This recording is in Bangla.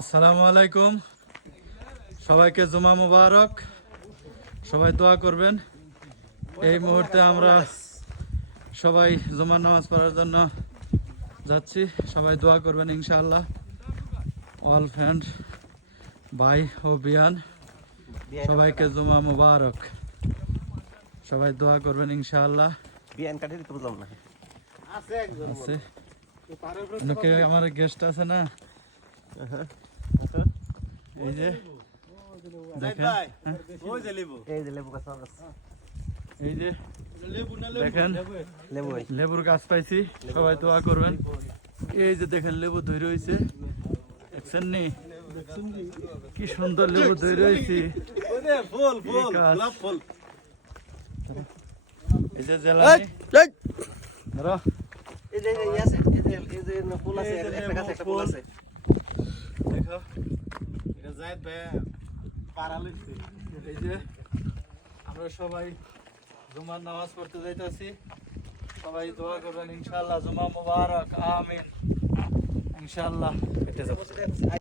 আসসালামু আলাইকুম, সবাইকে জুমা মুবারক। সবাই দোয়া করবেন। এই মুহূর্তে আমরা সবাই জুমার নামাজ পড়ার জন্য যাচ্ছি। সবাই দোয়া করবেন ইনশাআল্লাহ। অল ফ্রেন্ড ভাই ও বিয়ান সবাইকে জুমা মুবারক। সবাই দোয়া করবেন ইনশাআল্লাহ। বিয়ান কাটে দিতে বুঝলাম না। আছে অনেকে আমার গেস্ট আছে না, এই যে দেখেন, এই যে লেবু গাছ আছে। এই যে দেখেন লেবু লেবুর গাছ পাইছি, সবাই দোয়া করবেন। এই যে দেখেন লেবু ধরে রয়েছে, দেখছেন নি কি সুন্দর লেবু ধরে রয়েছি। এই যে জেলানি ধরো, এই যে আছে, এই যে ফুল আছে, একটা গাছে একটা ফুল আছে। দেখো এটা জায়েদ ভাই পারালিছে। এই যে আমরা সবাই জুমার নামাজ পড়তে যাইতাছি। সবাই দোয়া করবেন ইনশাআল্লাহ। জুমা মুবারক, আমিন ইনশাআল্লাহ।